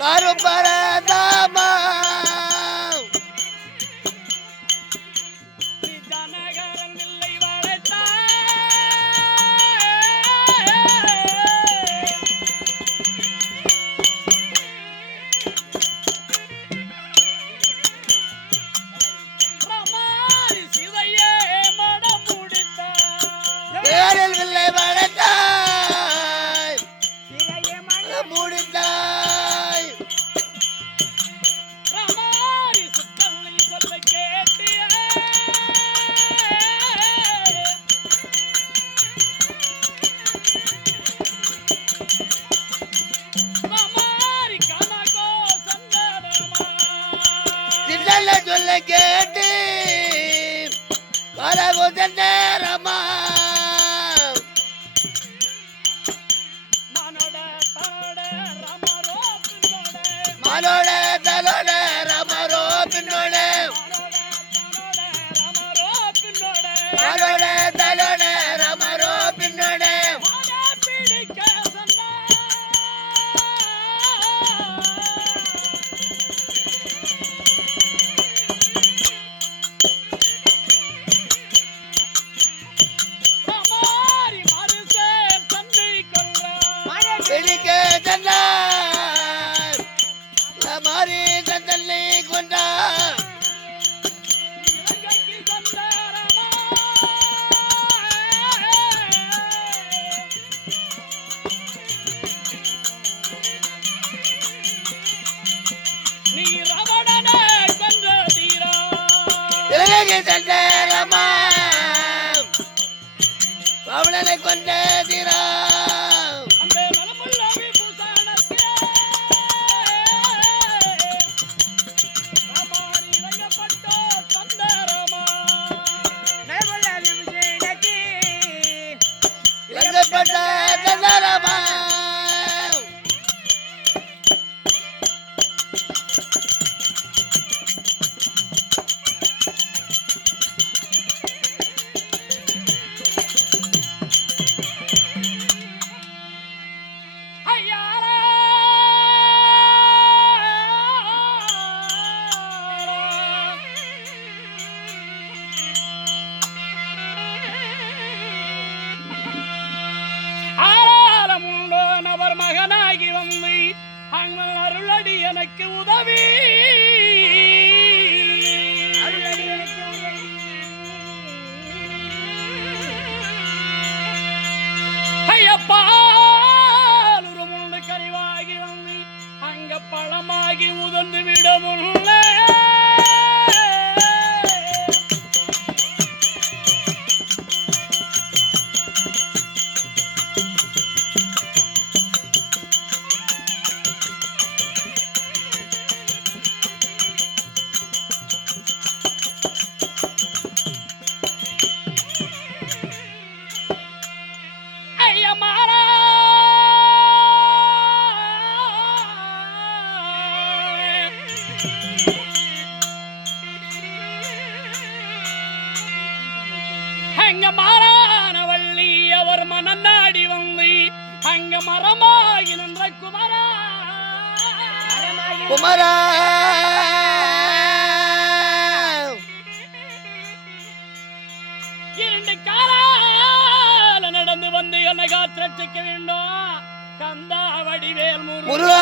Para o சின்னல சொல்ல கேட்டு. கரகுத நேரமா மனோட தலோட ரமரோ பின்னோட. மனோட தலோட ரமரோ பின்னோட. பிடிக்க சொன்னா இலங்கை தந்தரமா பவனனை கொண்ட அங்கள் அருளடி எனக்கு உதவி. ஐயப்பாலுரு முண்டு கரிவாகி வந்து அங்க பழமாகி உதந்து விடமுள்ள ஐயமாரா அங்க மாறானவள்ளி அவர் மனநாடி வந்து அங்க மரமாகி நின்ற குமரா. குமரா. இரண்டு காலால நடந்து வந்து என்னை காத்திரட்சிக்க வேண்டும். கந்தா வடிவேல் முருகா. முருகா.